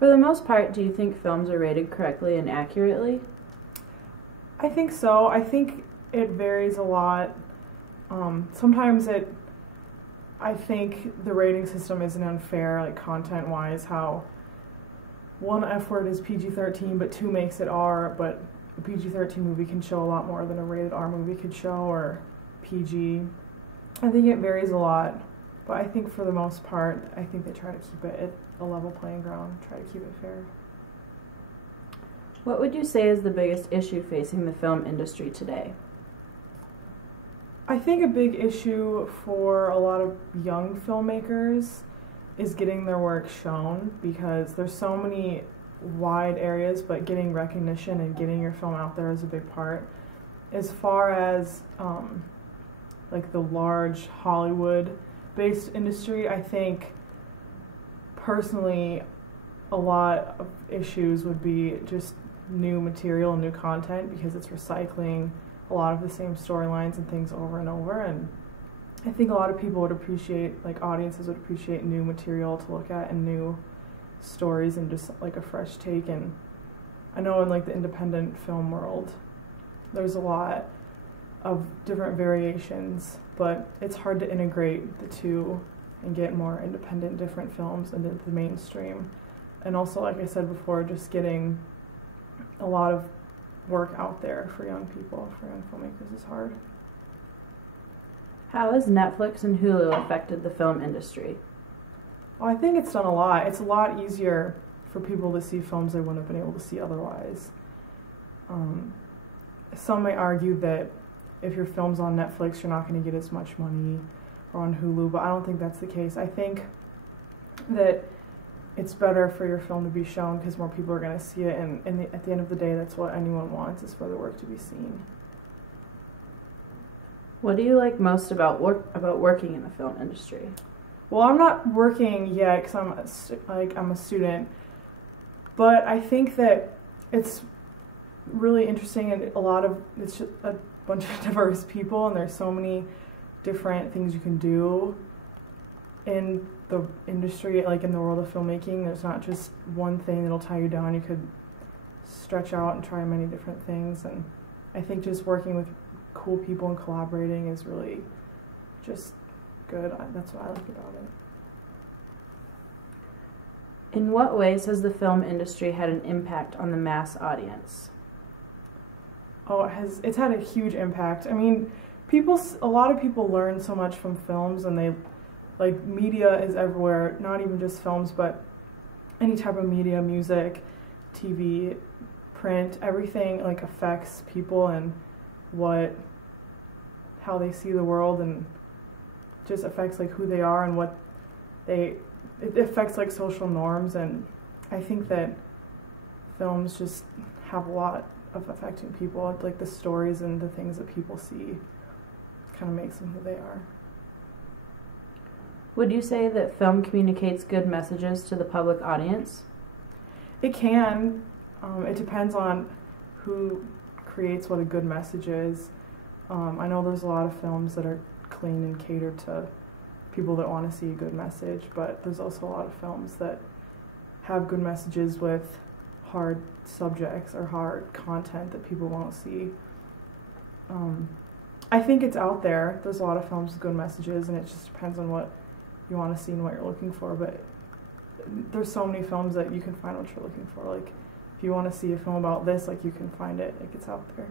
For the most part, do you think films are rated correctly and accurately? I think so. I think it varies a lot. Sometimes I think the rating system isn't unfair, like content-wise, how one F word is PG-13, but 2 makes it R, but a PG-13 movie can show a lot more than a rated R movie could show, or PG. I think it varies a lot, but I think for the most part, I think they try to keep it at a level playing ground, try to keep it fair. What would you say is the biggest issue facing the film industry today? I think a big issue for a lot of young filmmakers is getting their work shown, because there's so many wide areas, but getting recognition and getting your film out there is a big part. As far as like the large Hollywood-based industry, I think personally a lot of issues would be just new material and new content, because it's recycling a lot of the same storylines and things over and over, and I think a lot of people would appreciate, like audiences would appreciate new material to look at and new stories and just like a fresh take. And I know in like the independent film world there's a lot of different variations, but it's hard to integrate the two and get more independent different films into the mainstream. And also, like I said before, just getting a lot of work out there for young people, for young filmmakers, is hard. How has Netflix and Hulu affected the film industry? Well, I think it's done a lot. It's a lot easier for people to see films they wouldn't have been able to see otherwise. Some may argue that if your film's on Netflix, you're not going to get as much money, or on Hulu, but I don't think that's the case. I think that it's better for your film to be shown because more people are going to see it, and at the end of the day, that's what anyone wants, is for the work to be seen. What do you like most about working in the film industry? Well, I'm not working yet because I'm a student, but I think that it's really interesting, and it's just a bunch of diverse people, and there's so many different things you can do in the industry, like in the world of filmmaking. There's not just one thing that'll tie you down. You could stretch out and try many different things, and I think just working with cool people and collaborating is really just good. That's what I like about it. In what ways has the film industry had an impact on the mass audience? Oh, it's had a huge impact. I mean, a lot of people learn so much from films, and like media is everywhere, not even just films, but any type of media, music, TV, print, everything like affects people and how they see the world, and just affects like who they are and it affects like social norms. And I think that films just have a lot of affecting people, like the stories and the things that people see kind of makes them who they are. Would you say that film communicates good messages to the public audience? It can. It depends on who creates what a good message is. I know there's a lot of films that are clean and catered to people that want to see a good message, but there's also a lot of films that have good messages with hard subjects or hard content that people won't see. I think it's out there. There's a lot of films with good messages, and it just depends on what you want to see and what you're looking for. But there's so many films that you can find what you're looking for. Like, if you want to see a film about this, like, you can find it. Like, it's out there.